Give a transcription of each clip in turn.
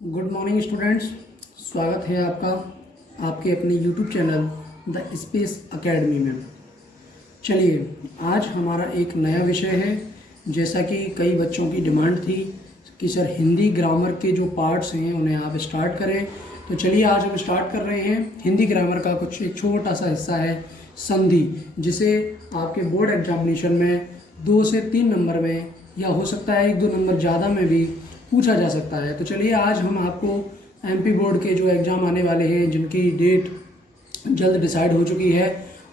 Good morning students. स्वागत है आपका आपके अपने YouTube channel the space academy में। चलिए, आज हमारा एक नया विषय है। जैसा कि कई बच्चों की डिमांड थी कि सर हिंदी ग्रामर के जो पार्ट्स हैं उन्हें आप स्टार्ट करें, तो चलिए आज हम स्टार्ट कर रहे हैं। हिंदी ग्रामर का कुछ एक छोटा सा हिस्सा है संधि, जिसे आपके बोर्ड एग्जामिनेशन में 2 से 3 नंबर में या हो सकता है 1-2 नंबर ज़्यादा में भी पूछा जा सकता है। तो चलिए आज हम आपको एमपी बोर्ड के जो एग्ज़ाम आने वाले हैं, जिनकी डेट जल्द डिसाइड हो चुकी है,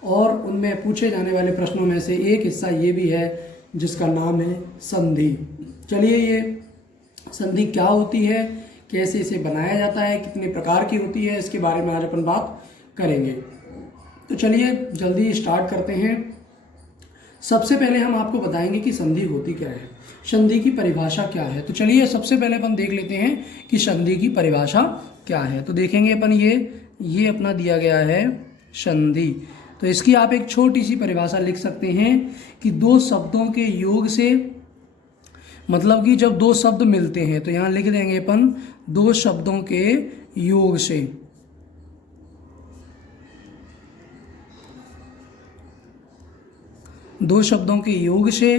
और उनमें पूछे जाने वाले प्रश्नों में से एक हिस्सा ये भी है जिसका नाम है संधि। चलिए, ये संधि क्या होती है, कैसे इसे बनाया जाता है, कितने प्रकार की होती है, इसके बारे में आज अपन बात करेंगे। तो चलिए जल्दी स्टार्ट करते हैं। सबसे पहले हम आपको बताएंगे कि संधि होती क्या है, संधि की परिभाषा क्या है। तो चलिए सबसे पहले अपन देख लेते हैं कि संधि की परिभाषा क्या है। तो देखेंगे अपन, ये अपना दिया गया है संधि। तो इसकी आप एक छोटी सी परिभाषा लिख सकते हैं कि 2 शब्दों के योग से, मतलब कि जब 2 शब्द मिलते हैं तो यहाँ लिख देंगे अपन 2 शब्दों के योग से, 2 शब्दों के योग से,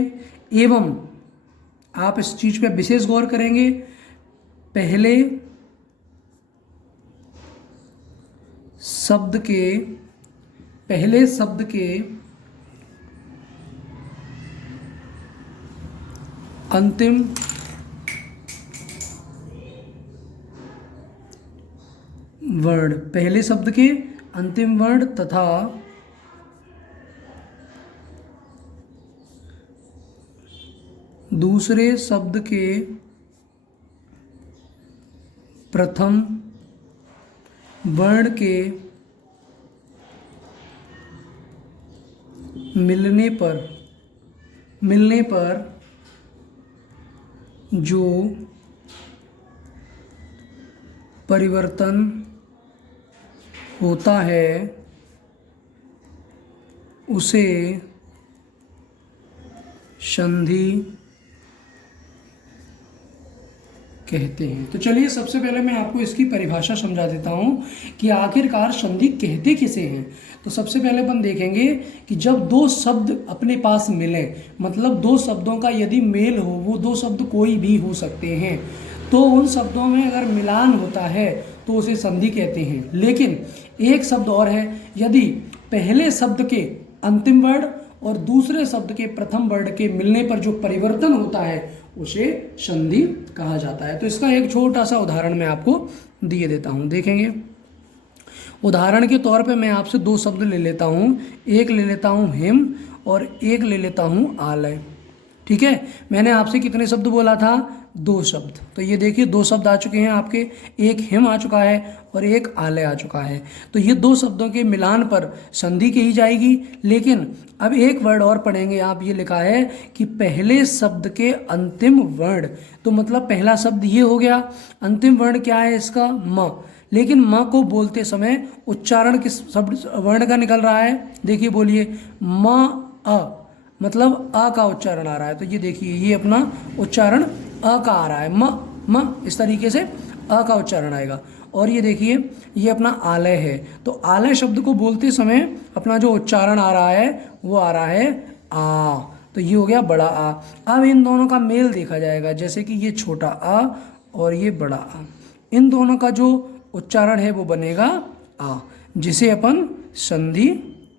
एवं आप इस चीज पे विशेष गौर करेंगे, पहले शब्द के अंतिम वर्ण, पहले शब्द के अंतिम वर्ण तथा दूसरे शब्द के प्रथम वर्ण के मिलने पर जो परिवर्तन होता है उसे संधि कहते हैं। तो चलिए सबसे पहले मैं आपको इसकी परिभाषा समझा देता हूं कि आखिरकार संधि कहते किसे हैं। तो सबसे पहले अपन देखेंगे कि जब 2 शब्द अपने पास मिले, मतलब 2 शब्दों का यदि मेल हो, वो 2 शब्द कोई भी हो सकते हैं, तो उन शब्दों में अगर मिलान होता है तो उसे संधि कहते हैं। लेकिन एक शब्द और है, यदि पहले शब्द के अंतिम वर्ण और दूसरे शब्द के प्रथम वर्ण के मिलने पर जो परिवर्तन होता है उसे संधि कहा जाता है। तो इसका एक छोटा सा उदाहरण मैं आपको दिए देता हूं, देखेंगे। उदाहरण के तौर पे मैं आपसे 2 शब्द ले लेता हूं, एक ले लेता हूं हिम और एक ले लेता हूं आलय। ठीक है, मैंने आपसे कितने शब्द बोला था? 2 शब्द। तो ये देखिए 2 शब्द आ चुके हैं आपके, एक हिम आ चुका है और एक आलय आ चुका है। तो ये 2 शब्दों के मिलान पर संधि कही जाएगी। लेकिन अब एक वर्ड और पढ़ेंगे आप, ये लिखा है कि पहले शब्द के अंतिम वर्ण। तो मतलब पहला शब्द ये हो गया, अंतिम वर्ण क्या है इसका? म। लेकिन म को बोलते समय उच्चारण किस शब्द वर्ण का निकल रहा है? देखिए, बोलिए, म अ, मतलब अ का उच्चारण आ रहा है। तो ये देखिए, ये अपना उच्चारण अ का आ रहा है, म इस तरीके से अ का उच्चारण आएगा। और ये देखिए, ये अपना आलय है। तो आलय शब्द को बोलते समय अपना जो उच्चारण आ रहा है वो आ रहा है आ। तो ये हो गया बड़ा आ। अब इन दोनों का मेल देखा जाएगा, जैसे कि ये छोटा आ और ये बड़ा आ, इन दोनों का जो उच्चारण है वो बनेगा आ, जिसे अपन संधि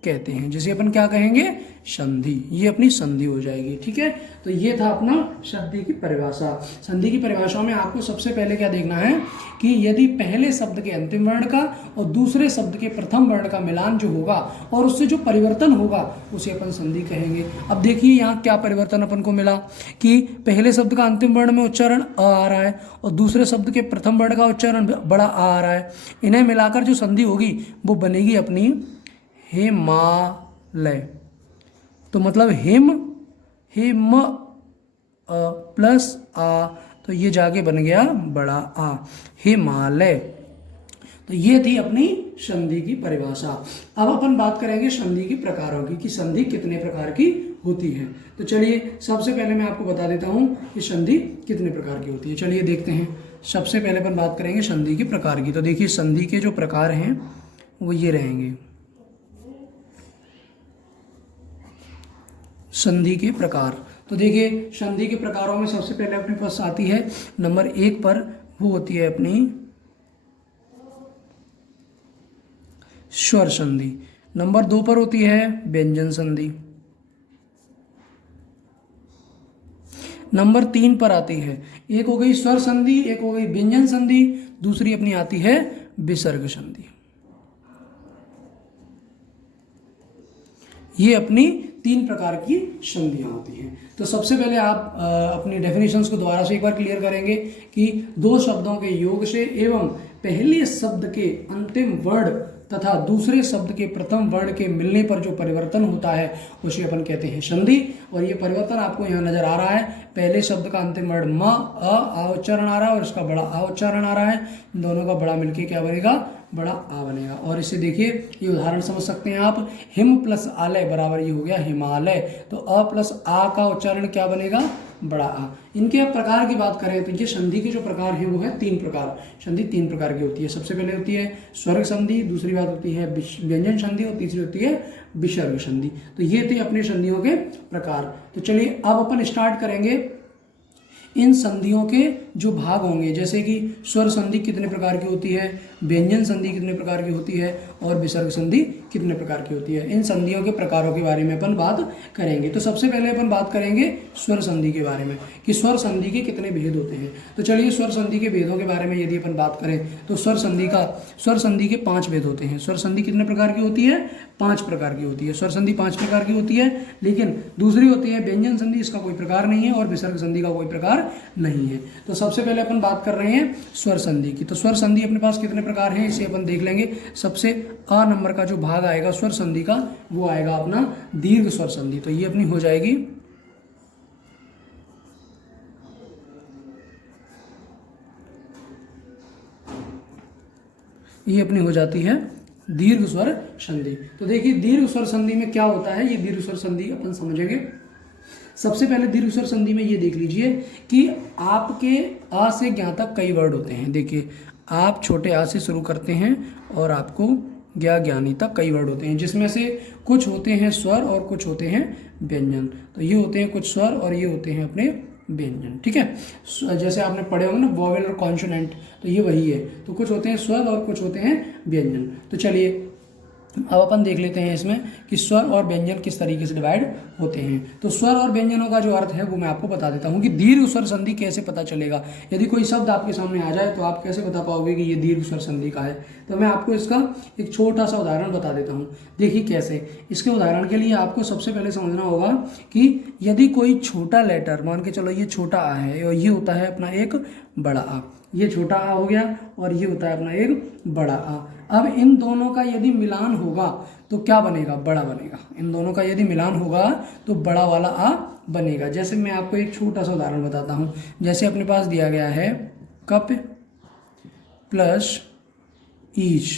कहते हैं, जिसे अपन क्या कहेंगे? संधि। ये अपनी संधि हो जाएगी। ठीक है, तो ये था अपना संधि की परिभाषा। संधि की परिभाषा में आपको सबसे पहले क्या देखना है कि यदि पहले शब्द के अंतिम वर्ण का और दूसरे शब्द के प्रथम वर्ण का मिलान जो होगा और उससे जो परिवर्तन होगा उसे अपन संधि कहेंगे। अब देखिए यहाँ क्या परिवर्तन अपन को मिला कि पहले शब्द का अंतिम वर्ण में उच्चारण अ आ रहा है और दूसरे शब्द के प्रथम वर्ण का उच्चारण बड़ा आ रहा है। इन्हें मिलाकर जो संधि होगी वो बनेगी अपनी हिमालय। तो मतलब हिम प्लस आ, तो ये जाके बन गया बड़ा आ, हिमालय। तो ये थी अपनी संधि की परिभाषा। अब अपन बात करेंगे संधि के प्रकारों की कि संधि कितने प्रकार की होती है। तो चलिए सबसे पहले मैं आपको बता देता हूँ कि संधि कितने प्रकार की होती है। चलिए देखते हैं। सबसे पहले अपन बात करेंगे संधि के प्रकार की। तो देखिए संधि के जो प्रकार हैं वो ये रहेंगे। संधि के प्रकार, तो देखिए संधि के प्रकारों में सबसे पहले अपने पास आती है नंबर 1 पर, वो होती है अपनी स्वर संधि। नंबर 2 पर होती है व्यंजन संधि। नंबर 3 पर आती है, एक हो गई स्वर संधि, एक हो गई व्यंजन संधि, दूसरी अपनी आती है विसर्ग संधि। ये अपनी 3 प्रकार की संधियां होती हैं। तो सबसे पहले आप अपनी डेफिनेशंस को दोबारा से एक बार क्लियर करेंगे कि 2 शब्दों के योग से एवं पहले शब्द के अंतिम वर्ण तथा दूसरे शब्द के प्रथम वर्ण के मिलने पर जो परिवर्तन होता है उसे अपन कहते हैं संधि। और ये परिवर्तन आपको यहाँ नजर आ रहा है, पहले शब्द का अंतिम वर्ण म आ उच्चारण आ रहा है और इसका बड़ा आ उच्चारण आ रहा है, दोनों का बड़ा मिलके क्या बनेगा, बड़ा आ बनेगा। और इसे देखिए ये उदाहरण समझ सकते हैं आप, हिम प्लस आलय बराबर ये हो गया हिमालय। तो अ प्लस आ का उच्चारण क्या बनेगा, बड़ा आ। इनके अब प्रकार की बात करें तो ये संधि के जो प्रकार हैं वो है 3 प्रकार। संधि 3 प्रकार की होती है। सबसे पहले होती है स्वर्ग संधि, दूसरी बात होती है व्यंजन संधि और तीसरी होती है विसर्ग संधि। तो ये थे अपने संधियों के प्रकार। तो चलिए अब अपन स्टार्ट करेंगे इन संधियों के जो भाग होंगे, जैसे कि स्वर संधि कितने प्रकार की होती है, व्यंजन संधि कितने प्रकार की होती है और विसर्ग संधि कितने प्रकार की होती है। इन संधियों के प्रकारों के बारे में अपन बात करेंगे। तो सबसे पहले अपन बात करेंगे स्वर संधि के बारे में कि स्वर संधि के कितने भेद होते हैं। तो चलिए स्वर संधि के भेदों के बारे में यदि अपन बात करें तो स्वर संधि के 5 भेद होते हैं। स्वर संधि कितने प्रकार की होती है, 5 प्रकार की होती है। स्वर संधि 5 प्रकार की होती है, लेकिन दूसरी होती है व्यंजन संधि, इसका कोई प्रकार नहीं है और विसर्ग संधि का कोई प्रकार नहीं है। तो सबसे पहले अपन बात कर रहे हैं स्वर संधि की। तो स्वर संधि अपने पास कितने प्रकार हैं इसे अपन देख लेंगे। सबसे आ नंबर का जो भाग आएगा स्वर संधि का वो आएगा अपना दीर्घ स्वर संधि। तो ये अपनी हो जाएगी ये अपनी हो जाती है दीर्घ स्वर संधि। तो देखिए दीर्घ स्वर संधि में क्या होता है, ये दीर्घ स्वर संधि अपन समझेंगे। सबसे पहले दीर्घ स्वर संधि में ये देख लीजिए कि आपके आ से ज्ञा तक कई वर्ड होते हैं। देखिए आप छोटे आ से शुरू करते हैं और आपको ज्ञा ज्ञानी तक कई वर्ड होते हैं, जिसमें से कुछ होते हैं स्वर और कुछ होते हैं व्यंजन। तो ये होते हैं कुछ स्वर और ये होते हैं अपने व्यंजन, ठीक है। जैसे आपने पढ़े होंगे ना वॉवेल और कॉन्सोनेंट, तो ये वही है। तो कुछ होते हैं स्वर और कुछ होते हैं व्यंजन। तो चलिए अब अपन देख लेते हैं इसमें कि स्वर और व्यंजन किस तरीके से डिवाइड होते हैं। तो स्वर और व्यंजनों का जो अर्थ है वो मैं आपको बता देता हूँ कि दीर्घ स्वर संधि कैसे पता चलेगा। यदि कोई शब्द आपके सामने आ जाए तो आप कैसे बता पाओगे कि ये दीर्घ स्वर संधि का है। तो मैं आपको इसका एक छोटा सा उदाहरण बता देता हूँ। देखिए कैसे। इसके उदाहरण के लिए आपको सबसे पहले समझना होगा कि यदि कोई छोटा लेटर, मान के चलो ये छोटा आ है और ये होता है अपना एक बड़ा आ, ये छोटा आ हो गया और ये होता है अपना एक बड़ा आ। अब इन दोनों का यदि मिलान होगा तो क्या बनेगा, बड़ा बनेगा। इन दोनों का यदि मिलान होगा तो बड़ा वाला आ बनेगा। जैसे मैं आपको एक छोटा सा उदाहरण बताता हूँ। जैसे अपने पास दिया गया है कप प्लस ईच,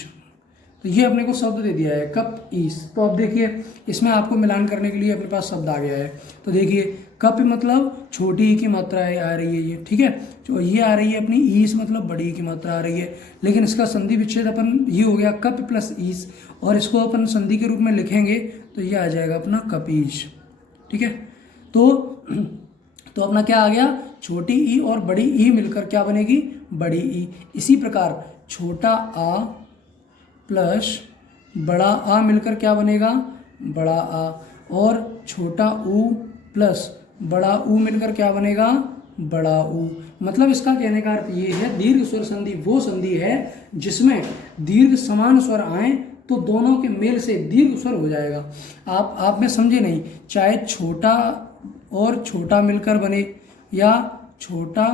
तो ये अपने को शब्द दे दिया है कप ईच। तो अब देखिए इसमें आपको मिलान करने के लिए अपने पास शब्द आ गया है। तो देखिए कप मतलब छोटी ई की मात्रा आ रही है ये, ठीक है। तो ये आ रही है अपनी ईस मतलब बड़ी ई की मात्रा आ रही है। लेकिन इसका संधि विच्छेद अपन ये हो गया कप प्लस ईस, और इसको अपन संधि के रूप में लिखेंगे तो ये आ जाएगा अपना कपीश, ठीक है। तो अपना क्या आ गया, छोटी ई और बड़ी ई मिलकर क्या बनेगी, बड़ी ई। इसी प्रकार छोटा आ प्लस बड़ा आ मिलकर क्या बनेगा, बड़ा आ। और छोटा ऊ प्लस बड़ा ऊ मिलकर क्या बनेगा, बड़ा ऊ। मतलब इसका कहने का अर्थ ये है दीर्घ स्वर संधि वो संधि है जिसमें दीर्घ समान स्वर आए तो दोनों के मेल से दीर्घ स्वर हो जाएगा। आप में समझे नहीं, चाहे छोटा और छोटा मिलकर बने या छोटा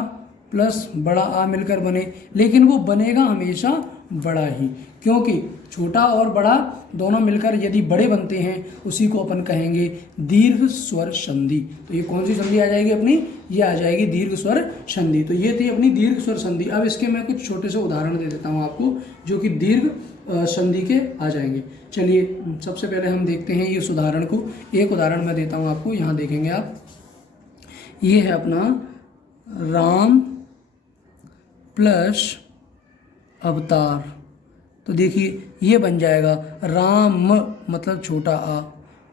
प्लस बड़ा आ मिलकर बने, लेकिन वो बनेगा हमेशा बड़ा ही, क्योंकि छोटा और बड़ा दोनों मिलकर यदि बड़े बनते हैं उसी को अपन कहेंगे दीर्घ स्वर संधि। तो ये कौन सी संधि आ जाएगी अपनी, ये आ जाएगी दीर्घ स्वर संधि। तो ये थी अपनी दीर्घ स्वर संधि। अब इसके मैं कुछ छोटे से उदाहरण दे देता हूँ आपको जो कि दीर्घ संधि के आ जाएंगे। चलिए सबसे पहले हम देखते हैं इस उदाहरण को। एक उदाहरण मैं देता हूँ आपको, यहाँ देखेंगे आप, ये है अपना राम प्लस अवतार। तो देखिए ये बन जाएगा राम मतलब छोटा आ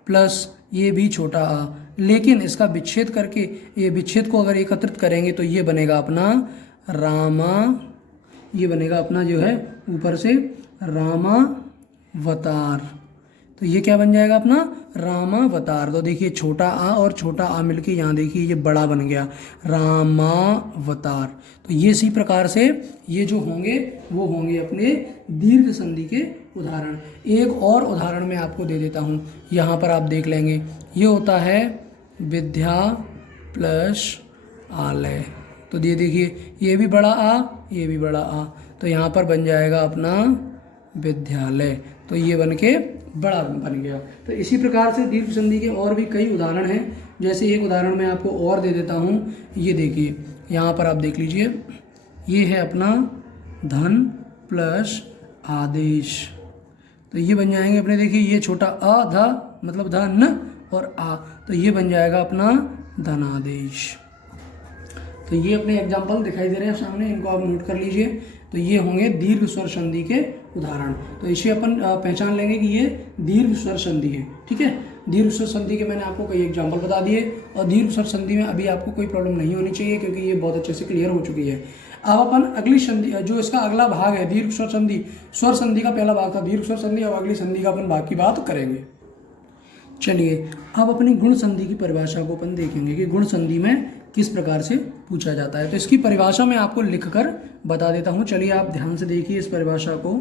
प्लस ये भी छोटा आ, लेकिन इसका विच्छेद करके, ये विच्छेद को अगर एकत्रित करेंगे तो ये बनेगा अपना रामा, ये बनेगा अपना जो है ऊपर से रामावतार। तो ये क्या बन जाएगा अपना रामावतार। तो देखिए छोटा आ और छोटा आ मिलके यहाँ देखिए ये बड़ा बन गया रामावतार। तो ये इसी प्रकार से ये जो होंगे वो होंगे अपने दीर्घ संधि के उदाहरण। एक और उदाहरण मैं आपको दे देता हूँ, यहाँ पर आप देख लेंगे। ये होता है विद्या प्लस आलय। तो ये देखिए ये भी बड़ा आ, ये भी बड़ा आ, तो यहाँ पर बन जाएगा अपना विद्यालय। तो ये बन के बड़ा बन गया। तो इसी प्रकार से दीर्घ संधि के और भी कई उदाहरण हैं। जैसे एक उदाहरण मैं आपको और दे देता हूँ, ये देखिए यहाँ पर आप देख लीजिए, ये है अपना धन प्लस आदेश। तो ये बन जाएंगे अपने, देखिए ये छोटा अ ध मतलब धन और आ, तो ये बन जाएगा अपना धनादेश। तो ये अपने एग्जाम्पल दिखाई दे रहे हैं सामने, इनको आप नोट कर लीजिए। तो ये होंगे दीर्घ स्वर संधि के उदाहरण। तो इसे अपन पहचान लेंगे कि ये दीर्घ स्वर संधि है। ठीक है, दीर्घ स्वर संधि के मैंने आपको कई एग्जाम्पल बता दिए, और दीर्घ स्वर संधि में अभी आपको कोई प्रॉब्लम नहीं होनी चाहिए क्योंकि ये बहुत अच्छे से क्लियर हो चुकी है। अब अपन अगली संधि, जो इसका अगला भाग है दीर्घ स्वर संधि, स्वर संधि का पहला भाग था दीर्घ स्वर संधि, अब अगली संधि का अपन बाकी बात करेंगे। चलिए अब अपनी गुण संधि की परिभाषा को अपन देखेंगे कि गुण संधि में किस प्रकार से पूछा जाता है। तो इसकी परिभाषा मैं आपको लिखकर बता देता हूं। चलिए आप ध्यान से देखिए इस परिभाषा को।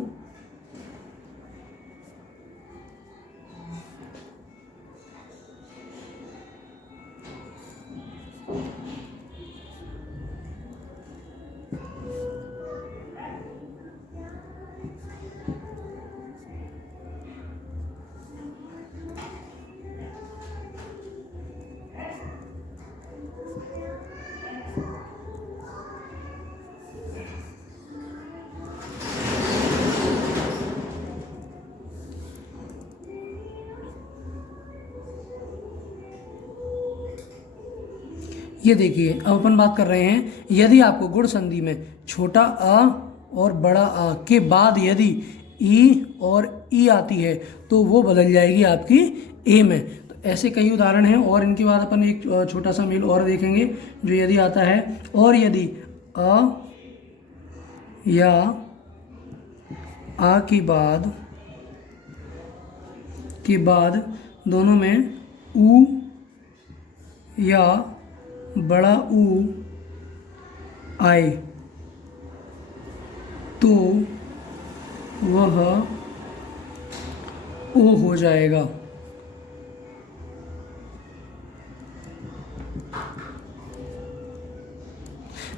ये देखिए अब अपन बात कर रहे हैं, यदि आपको गुण संधि में छोटा अ और बड़ा आ के बाद यदि ई और ई आती है तो वो बदल जाएगी आपकी ए में। तो ऐसे कई उदाहरण हैं, और इनके बाद अपन एक छोटा सा मेल और देखेंगे जो यदि आता है, और यदि अ या आ के बाद दोनों में ऊ या बड़ा ऊ आए तो वह ओ हो जाएगा।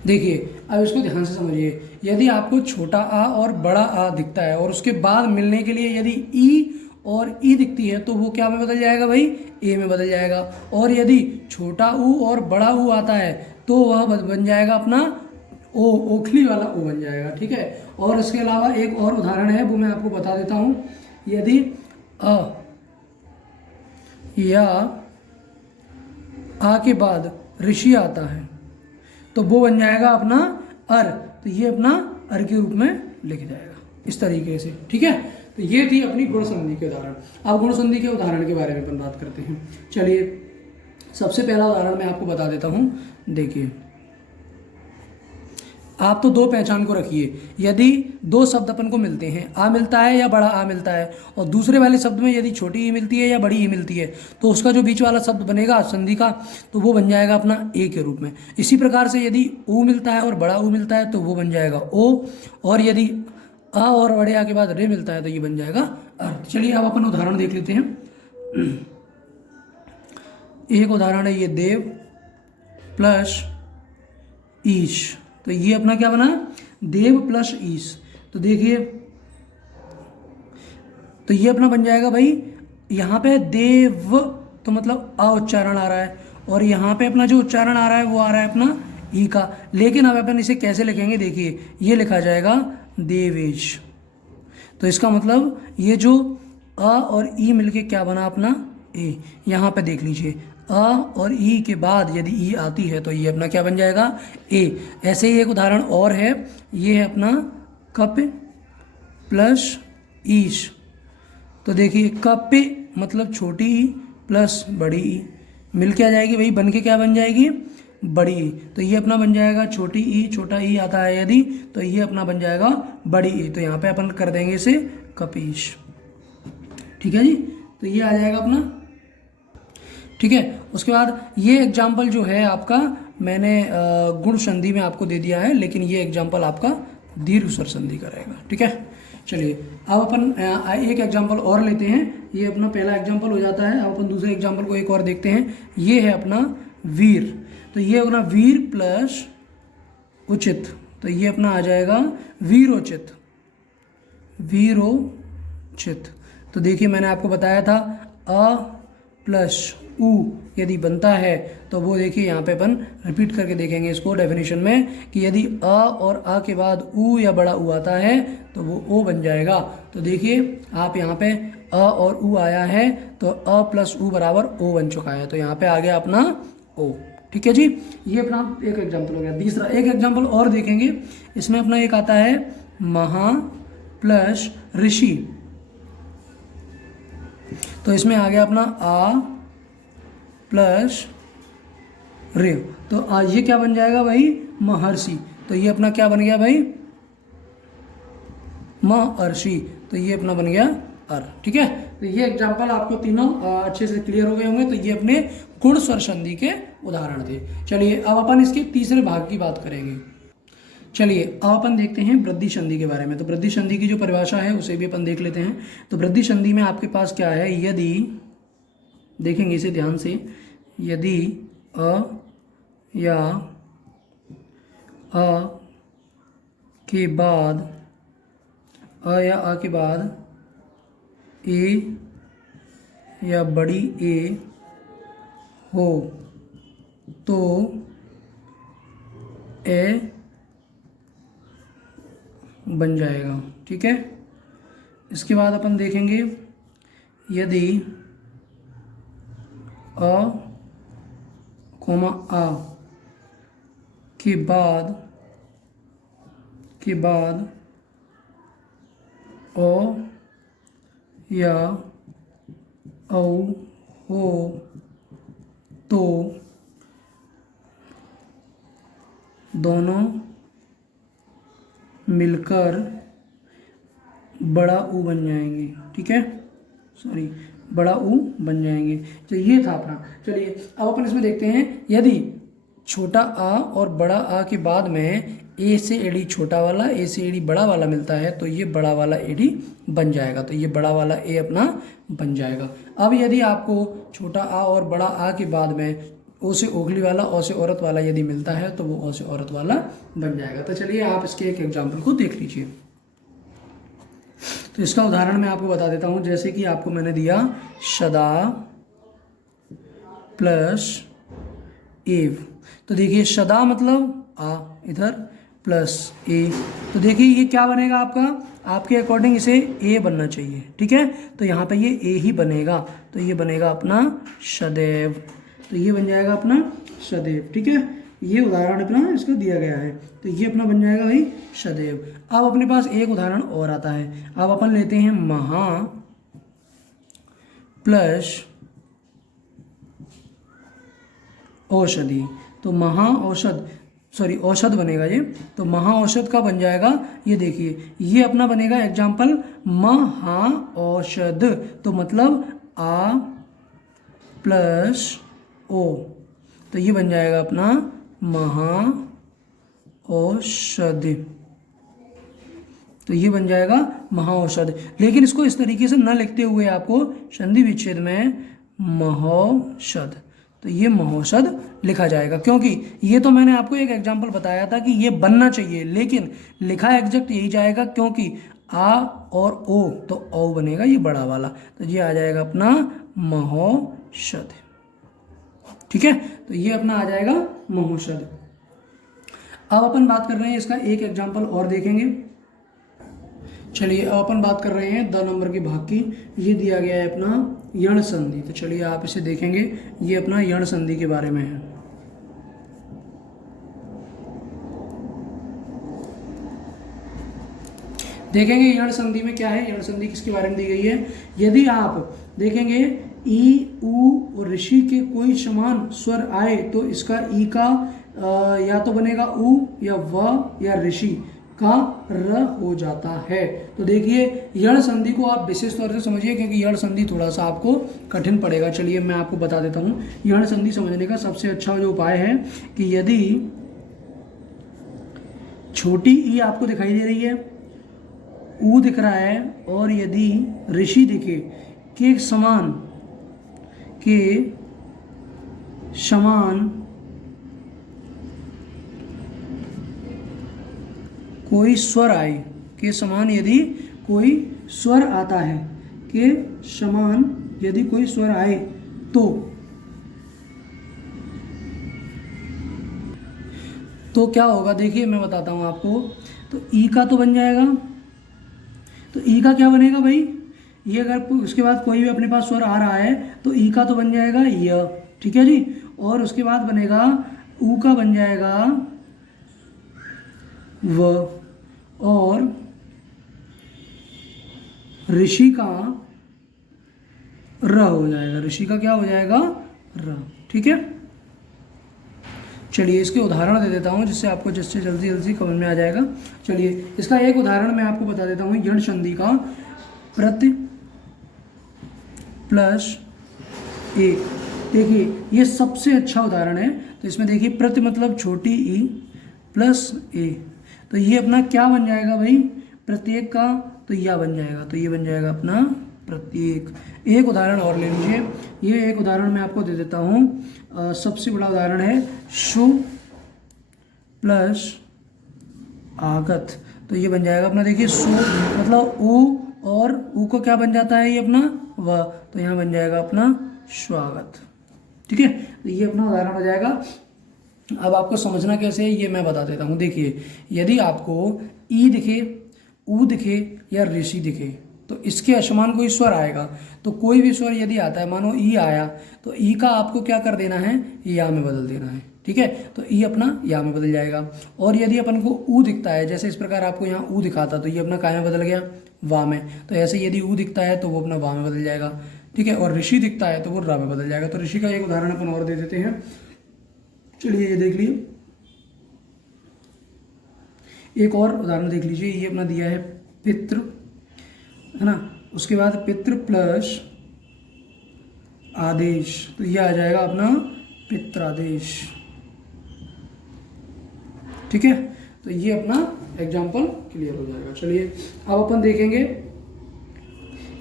देखिए अब इसको ध्यान से समझिए, यदि आपको छोटा आ और बड़ा आ दिखता है और उसके बाद मिलने के लिए यदि ई और ई दिखती है तो वो क्या में बदल जाएगा भाई, ए में बदल जाएगा। और यदि छोटा ऊ और बड़ा ऊ आता है तो वह बन जाएगा अपना ओ, ओखली वाला ओ बन जाएगा। ठीक है, और इसके अलावा एक और उदाहरण है वो मैं आपको बता देता हूँ। यदि अ या आ के बाद ऋषि आता है तो वो बन जाएगा अपना अर, तो ये अपना अर के रूप में लिख जाएगा इस तरीके से। ठीक है, तो ये थी अपनी गुण संधि के उदाहरण। अब गुण संधि के उदाहरण के बारे में अपन बात करते हैं। चलिए सबसे पहला उदाहरण मैं आपको बता देता हूँ। देखिए आप तो दो पहचान को रखिए, यदि दो शब्द अपन को मिलते हैं, आ मिलता है या बड़ा आ मिलता है, और दूसरे वाले शब्द में यदि छोटी ई मिलती है या बड़ी ई मिलती है, तो उसका जो बीच वाला शब्द बनेगा संधि का तो वो बन जाएगा अपना ए के रूप में। इसी प्रकार से यदि ऊ मिलता है और बड़ा ऊ मिलता है तो वो बन जाएगा ओ, और यदि आ और बड़े आ के बाद रे मिलता है तो ये बन जाएगा अर। चलिए अब अपन उदाहरण देख लेते हैं। एक उदाहरण है ये देव प्लस ईश। तो ये अपना क्या बना, देव प्लस ईश। तो देखिए तो ये अपना बन जाएगा भाई, यहाँ पे देव तो मतलब आ उच्चारण आ रहा है, और यहाँ पे अपना जो उच्चारण आ रहा है वो आ रहा है अपना ई का। लेकिन अब अपन इसे कैसे लिखेंगे, देखिए ये लिखा जाएगा देवेश। तो इसका मतलब ये जो अ और ई मिलके क्या बना अपना ए। यहाँ पे देख लीजिए अ और ई के बाद यदि ई आती है तो ये अपना क्या बन जाएगा ए। ऐसे ही एक उदाहरण और है, ये है अपना कप प्लस ईश। तो देखिए कप मतलब छोटी ई प्लस बड़ी ई मिल के आ जाएगी भाई, बन के क्या बन जाएगी बड़ी ई। तो ये अपना बन जाएगा छोटी ई, छोटा ई आता है यदि तो ये अपना बन जाएगा बड़ी ई। तो यहाँ पे अपन कर देंगे इसे कपीश। ठीक है जी, तो ये आ जाएगा अपना। ठीक है, उसके बाद ये एग्जाम्पल जो है आपका मैंने गुण संधि में आपको दे दिया है, लेकिन ये एग्जाम्पल आपका दीर्घ स्वर संधि का रहेगा। ठीक है, चलिए अब अपन एक एग्जाम्पल और लेते हैं। ये अपना पहला एग्जाम्पल हो जाता है। अब अपन दूसरे एग्जाम्पल को एक और देखते हैं। ये है अपना वीर। तो ये अपना वीर प्लस उचित, तो ये अपना आ जाएगा वीरोचित। वीरोचित। तो देखिए मैंने आपको बताया था अ प्लस उ यदि बनता है तो वो देखिए यहाँ पे अपन रिपीट करके देखेंगे इसको डेफिनेशन में कि यदि अ और आ के बाद उ या बड़ा उ आता है तो वो ओ बन जाएगा। तो देखिए आप यहाँ पे अ और उ आया है तो अ प्लस उ बराबर ओ बन चुका है, तो यहाँ पे आ गया अपना ओ। ठीक है जी, ये अपना एक एग्जाम्पल हो गया। दूसरा एक एग्जाम्पल और देखेंगे, इसमें अपना एक आता है महा प्लस ऋषि। तो इसमें आ गया अपना आ प्लस रे। तो ये क्या बन जाएगा भाई महर्षि। तो ये अपना क्या बन गया भाई महर्षि। तो ये अपना बन गया अर। ठीक है, तो ये एग्जाम्पल आपको तीनों अच्छे से क्लियर हो गए होंगे। तो ये अपने गुण स्वर संधि के उदाहरण थे। चलिए अब अपन इसके तीसरे भाग की बात करेंगे। चलिए अब अपन देखते हैं वृद्धि संधि के बारे में। तो वृद्धि संधि की जो परिभाषा है उसे भी अपन देख लेते हैं। तो वृद्धि संधि में आपके पास क्या है, यदि देखेंगे इसे ध्यान से, यदि अ या अ के बाद अ या आ के बाद ए या बड़ी ए हो तो ए बन जाएगा। ठीक है, इसके बाद अपन देखेंगे यदि अ कोमा आ के बाद ओ या औ हो तो दोनों मिलकर बड़ा ऊ बन जाएंगे। ठीक है, सॉरी बड़ा ऊ बन जाएंगे। तो ये था अपना। चलिए अब अपन इसमें देखते हैं, यदि छोटा आ और बड़ा आ के बाद में ए से एडी छोटा वाला ए से एडी बड़ा वाला मिलता है तो ये बड़ा वाला एडी बन जाएगा। तो ये बड़ा वाला ए अपना बन जाएगा। अब यदि आपको छोटा आ और बड़ा आ के बाद में ओ से ओखली वाला ओ से औरत वाला यदि मिलता है तो वो ओ से औरत वाला बन जाएगा। तो चलिए आप इसके एक एग्जाम्पल को देख लीजिए। तो इसका उदाहरण मैं आपको बता देता हूँ। जैसे कि आपको मैंने दिया सदा प्लस एव। तो देखिए सदा मतलब आ इधर प्लस ए। तो देखिए ये क्या बनेगा आपका, आपके अकॉर्डिंग इसे ए बनना चाहिए। ठीक है, तो यहाँ पे ये ए ही बनेगा। तो ये बनेगा अपना सदैव। तो ये बन जाएगा अपना सदैव। ठीक है, ये उदाहरण अपना इसका दिया गया है। तो ये अपना बन जाएगा भाई सदैव। अब अपने पास एक उदाहरण और आता है। अब अपन लेते हैं महा प्लस औषधि। तो महा औषध सॉरी औषध बनेगा ये। तो महा औषध का बन जाएगा, ये देखिए ये अपना बनेगा एग्जाम्पल महा औषध। तो मतलब आ प्लस ओ। तो ये बन जाएगा अपना महा औषध। तो ये बन जाएगा महाऔषध। लेकिन इसको इस तरीके से न लिखते हुए आपको संधि विच्छेद में महौषध, तो ये महौषध लिखा जाएगा। क्योंकि ये तो मैंने आपको एक एग्जाम्पल बताया था कि ये बनना चाहिए, लेकिन लिखा एग्जैक्ट यही जाएगा क्योंकि आ और ओ तो ओ बनेगा ये बड़ा वाला। तो ये आ जाएगा अपना महौषध। ठीक है, तो ये अपना आ जाएगा महौषध। अब अपन बात कर रहे हैं इसका एक एग्जाम्पल और देखेंगे। चलिए अब अपन बात कर रहे हैं द नंबर के भाग की। ये दिया गया है अपना यण संधि। तो चलिए आप इसे देखेंगे, ये अपना यण संधि के बारे में है। देखेंगे यण संधि में क्या है, यण संधि किसके बारे में दी गई है। यदि आप देखेंगे ई ऊ और ऋषि के कोई समान स्वर आए तो इसका ई का या तो बनेगा ऊ या व या ऋषि का र हो जाता है। तो देखिए यण संधि को आप विशेष तौर से समझिए, क्योंकि यण संधि थोड़ा सा आपको कठिन पड़ेगा। चलिए मैं आपको बता देता हूँ। यण संधि समझने का सबसे अच्छा जो उपाय है कि यदि छोटी ई आपको दिखाई दे रही है, ऊ दिख रहा है, और यदि ऋषि दिखे के समान कोई स्वर आए, के समान यदि कोई स्वर आता है, के समान यदि कोई स्वर आए तो क्या होगा। देखिए मैं बताता हूँ आपको। तो ई का तो बन जाएगा, तो ई का क्या बनेगा भाई, ये अगर उसके बाद कोई भी अपने पास स्वर आ रहा है तो ई का तो बन जाएगा य, ठीक है जी। और उसके बाद बनेगा ऊ का बन जाएगा व, और ऋषि का र हो जाएगा। ऋषि का क्या हो जाएगा, र, ठीक है। चलिए इसके उदाहरण दे देता हूँ जिससे आपको जिससे जल्दी जल्दी समझ में आ जाएगा। चलिए इसका एक उदाहरण मैं आपको बता देता हूँ। यण संधि का प्रति प्लस एक, देखिए ये सबसे अच्छा उदाहरण है। तो इसमें देखिए प्रति मतलब छोटी ई प्लस ए, तो ये अपना क्या बन जाएगा भाई, प्रत्येक का तो यह बन जाएगा। तो ये बन जाएगा अपना प्रत्येक। एक उदाहरण और ले लीजिए। ये एक उदाहरण मैं आपको दे देता हूँ। सबसे बड़ा उदाहरण है शु प्लस आगत। तो ये बन जाएगा अपना, देखिए सु मतलब ऊ, और ऊ को क्या बन जाता है ये अपना व, तो यहाँ बन जाएगा अपना स्वागत, ठीक है। तो ये अपना उदाहरण हो जाएगा। अब आपको समझना कैसे है ये मैं बता देता हूँ। देखिए यदि आपको ई दिखे, ऊ दिखे या ऋषि दिखे, तो इसके असमान कोई स्वर आएगा। तो कोई भी स्वर यदि आता है, मानो ई आया, तो ई का आपको क्या कर देना है, या में बदल देना है, ठीक है। तो ई अपना या में बदल जाएगा। और यदि अपन को ऊ दिखता है, जैसे इस प्रकार आपको यहाँ ऊ दिखाता, तो ये अपना काय में बदल गया, वा में। तो ऐसे यदि ऊ दिखता है तो वो अपना वा में बदल जाएगा, ठीक है। और ऋषि दिखता है तो वो रा में बदल जाएगा। तो ऋषि का एक उदाहरण अपन और दे देते हैं। चलिए ये देख लीजिए, एक और उदाहरण देख लीजिए। ये अपना दिया है पितृ, है ना। उसके बाद पितृ प्लस आदेश, तो ये आ जाएगा अपना पित्रादेश, ठीक है। तो ये अपना एग्जाम्पल क्लियर हो जाएगा। चलिए अब अपन देखेंगे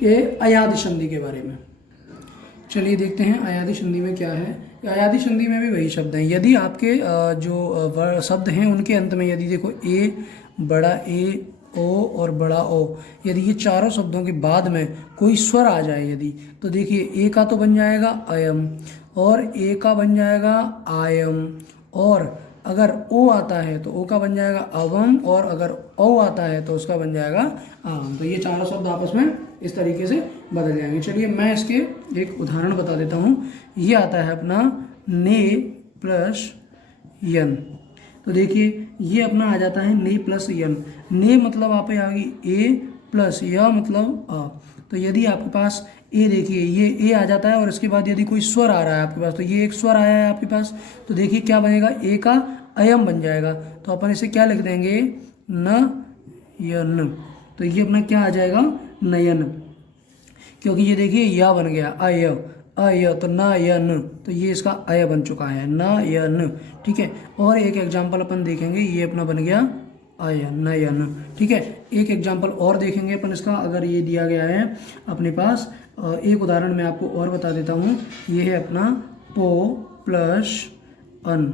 ये अयादि संधि के बारे में। चलिए देखते हैं अयादि संधि में क्या है। अयादि संधि में भी वही शब्द हैं। यदि आपके जो शब्द हैं उनके अंत में यदि देखो ए, बड़ा ए, ओ और बड़ा ओ, यदि ये चारों शब्दों के बाद में कोई स्वर आ जाए यदि, तो देखिए ए का तो बन जाएगा अयम, और ए का बन जाएगा आयम, और अगर ओ आता है तो ओ का बन जाएगा अवम, और अगर ओ आता है तो उसका बन जाएगा आम। तो ये चारों शब्द आपस में इस तरीके से बदल जाएंगे। चलिए मैं इसके एक उदाहरण बता देता हूँ। ये आता है अपना ने प्लस यन। तो देखिए ये अपना आ जाता है ने प्लस यन। ने मतलब आप आ गई ए, प्लस य मतलब अ। तो यदि आपके पास ए, देखिए ये ए आ जाता है, और इसके बाद यदि कोई स्वर आ रहा है आपके पास, तो ये एक स्वर आया है आपके पास, तो देखिए क्या बनेगा, ए का अयम बन जाएगा। तो अपन इसे क्या लिख देंगे, न यन। तो ये अपना क्या आ जाएगा, नयन, क्योंकि ये देखिए या बन गया अय, अय तो न यन, तो ये इसका अय बन चुका है, न यन, ठीक है। और एक एग्जाम्पल अपन देखेंगे, ये अपना बन गया अय, नयन, ठीक है। एक एग्जाम्पल और देखेंगे अपन इसका, अगर ये दिया गया है अपने पास। एक उदाहरण मैं आपको और बता देता हूँ। ये है अपना पो प्लस अन।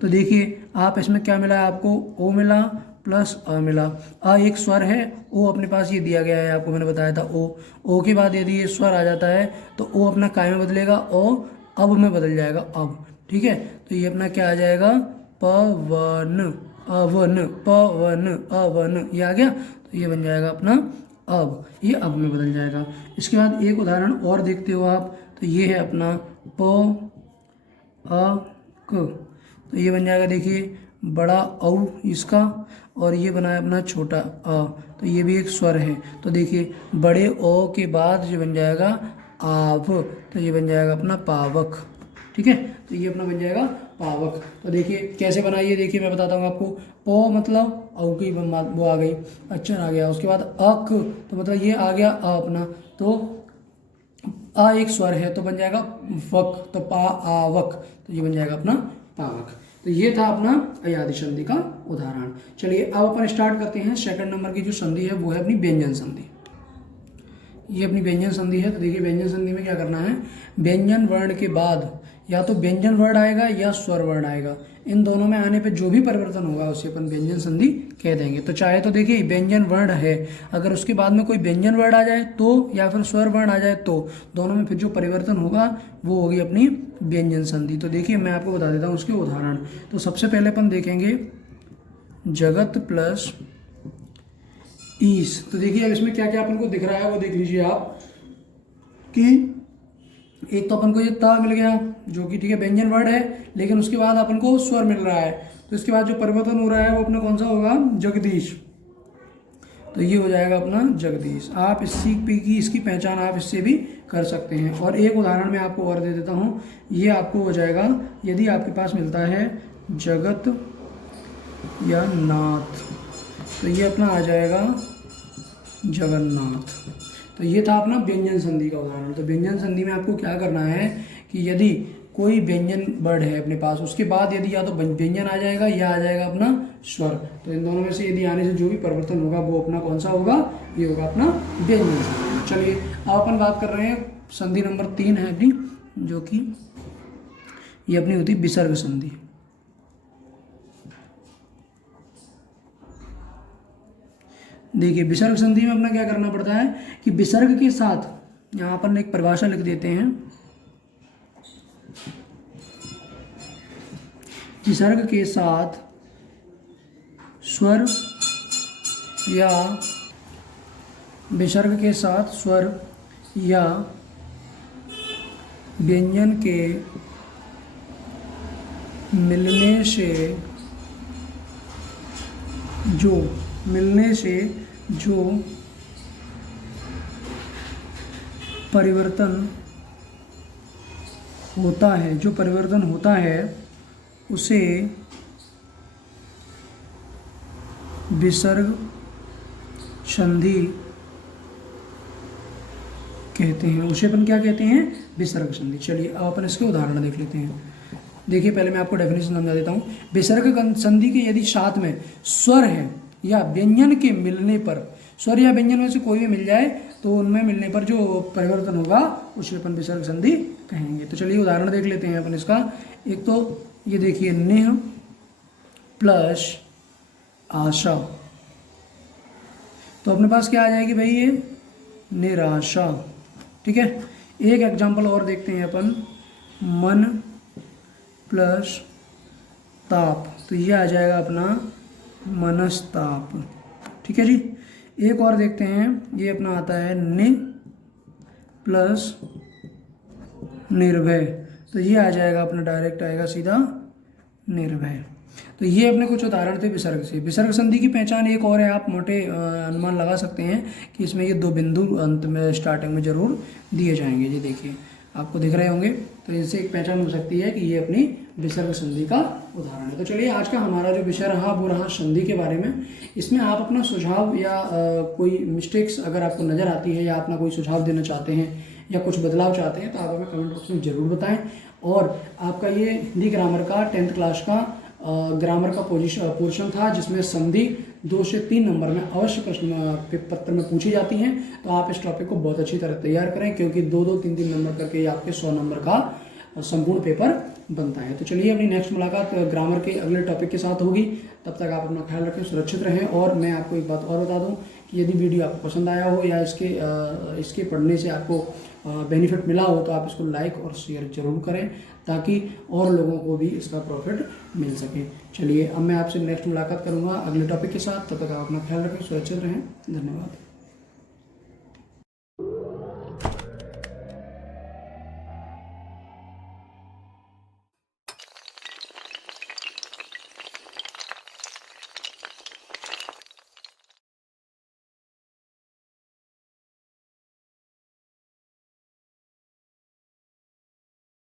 तो देखिए आप इसमें क्या मिला है आपको, ओ मिला प्लस अ मिला। अ एक स्वर है, ओ अपने पास ये दिया गया है, आपको मैंने बताया था ओ के बाद यदि ये स्वर आ जाता है तो ओ अपना काय में बदलेगा, ओ अब में बदल जाएगा अब, ठीक है। तो ये अपना क्या आ जाएगा, पवन अवन, पवन अवन, ये आ गया। तो ये बन जाएगा अपना अब, ये अब में बदल जाएगा। इसके बाद एक उदाहरण और देखते हो आप, तो ये है अपना प अ क, तो ये बन जाएगा देखिए बड़ा औ इसका, और ये बना है अपना छोटा अ, तो ये भी एक स्वर है। तो देखिए बड़े ओ के बाद ये बन जाएगा आव, तो ये बन जाएगा अपना पावक। ठीक है, तो ये अपना बन जाएगा पावक। तो देखिए कैसे बनाइए, देखिए मैं बताता हूँ आपको। पो मतलब औ की वो आ गई, अक्षर आ गया। उसके बाद अक, तो मतलब ये आ गया अ अपना, तो आ एक स्वर है तो बन जाएगा वक, तो पा आवक, तो ये बन जाएगा अपना पावक। तो ये था अपना अयादी संधि का उदाहरण। चलिए अब अपन स्टार्ट करते हैं। सेकंड नंबर की जो संधि है वो है अपनी व्यंजन संधि। ये अपनी व्यंजन संधि है। तो देखिए व्यंजन संधि में क्या करना है, व्यंजन वर्ण के बाद या तो व्यंजन वर्ण आएगा या स्वर वर्ण आएगा, इन दोनों में आने पे जो भी परिवर्तन होगा उसे अपन व्यंजन संधि कह देंगे। तो चाहे तो देखिए व्यंजन वर्ण है, अगर उसके बाद में कोई व्यंजन वर्ण आ जाए तो, या फिर स्वर वर्ण आ जाए तो, दोनों में फिर जो परिवर्तन होगा वो होगी अपनी व्यंजन संधि। तो देखिए मैं आपको बता देता हूँ उसके उदाहरण। तो सबसे पहले अपन देखेंगे जगत प्लस ईस। तो देखिए अब इसमें क्या क्या अपन को दिख रहा है वो देख लीजिए आप, कि एक तो अपन को ये ता मिल गया जो कि ठीक है व्यंजन वर्ड है, लेकिन उसके बाद अपन को स्वर मिल रहा है, तो इसके बाद जो परिवर्तन हो रहा है वो अपना कौन सा होगा, जगदीश। तो ये हो जाएगा अपना जगदीश। आप इसकी पहचान आप इससे भी कर सकते हैं। और एक उदाहरण मैं आपको और दे देता हूँ, ये आपको हो जाएगा यदि आपके पास मिलता है जगत या नाथ, तो ये अपना आ जाएगा जगन्नाथ। तो ये था अपना व्यंजन संधि का उदाहरण। तो व्यंजन संधि में आपको क्या करना है कि यदि कोई व्यंजन वर्ड है अपने पास, उसके बाद यदि या तो व्यंजन आ जाएगा या आ जाएगा अपना स्वर, तो इन दोनों में से यदि आने से जो भी परिवर्तन होगा वो अपना कौन सा होगा, ये होगा अपना व्यंजन संधि। चलिए अब अपन बात कर रहे हैं संधि नंबर 3 है अपनी, जो कि ये अपनी होती है विसर्ग संधि। देखिए विसर्ग संधि में अपना क्या करना पड़ता है कि विसर्ग के साथ, यहाँ अपन एक परिभाषा लिख देते हैं, विसर्ग के साथ स्वर या विसर्ग के साथ स्वर या व्यंजन के मिलने से जो परिवर्तन होता है उसे विसर्ग संधि कहते हैं। उसे अपन क्या कहते हैं, विसर्ग संधि। चलिए अब अपन इसके उदाहरण देख लेते हैं। देखिए पहले मैं आपको डेफिनेशन समझा देता हूँ। विसर्ग संधि के यदि साथ में स्वर है या व्यंजन के मिलने पर, स्वर या व्यंजन में से कोई भी मिल जाए तो उनमें मिलने पर जो परिवर्तन होगा उसे अपन विसर्ग संधि कहेंगे। तो चलिए उदाहरण देख लेते हैं अपन इसका। एक तो ये देखिए नेह प्लस आशा, तो अपने पास क्या आ जाएगी भाई, ये निराशा। ठीक है, एक एग्जाम्पल और देखते हैं अपन, मन प्लस ताप, तो ये आ जाएगा अपना मनस्ताप। ठीक है जी। एक और देखते हैं, ये अपना आता है नि प्लस निर्भय, तो ये आ जाएगा अपना डायरेक्ट आएगा सीधा निर्भय। तो ये अपने कुछ उदाहरण थे विसर्ग से। विसर्ग संधि की पहचान एक और है, आप मोटे अनुमान लगा सकते हैं कि इसमें ये 2 बिंदु अंत में स्टार्टिंग में जरूर दिए जाएंगे। जी देखिए आपको दिख रहे होंगे, तो इनसे एक पहचान हो सकती है कि ये अपनी विसर्ग संधि का उदाहरण है। तो चलिए आज का हमारा जो विषय रहा वो रहा संधि के बारे में। इसमें आप अपना सुझाव या कोई मिस्टेक्स अगर आपको नज़र आती है या अपना कोई सुझाव देना चाहते हैं या कुछ बदलाव चाहते हैं तो आप हमें कमेंट बॉक्स में ज़रूर बताएं। और आपका ये हिंदी ग्रामर का 10th क्लास का ग्रामर का पोर्शन था, जिसमें संधि 2 से 3 नंबर में अवश्य प्रश्न पत्र में पूछी जाती हैं। तो आप इस टॉपिक को बहुत अच्छी तरह तैयार करें, क्योंकि 2-2, 3-3 नंबर करके आपके 100 नंबर का संपूर्ण पेपर बनता है। तो चलिए अपनी नेक्स्ट मुलाकात ग्रामर के अगले टॉपिक के साथ होगी। तब तक आप अपना ख्याल रखें, सुरक्षित रहें। और मैं आपको एक बात और बता दूं कि यदि वीडियो आपको पसंद आया हो या इसके पढ़ने से आपको बेनिफिट मिला हो तो आप इसको लाइक और शेयर जरूर करें, ताकि और लोगों को भी इसका प्रॉफिट मिल सके। चलिए अब मैं आपसे नेक्स्ट मुलाकात करूंगा अगले टॉपिक के साथ। तब तक आप अपना ख्याल रखें, सुरक्षित रहें। धन्यवाद।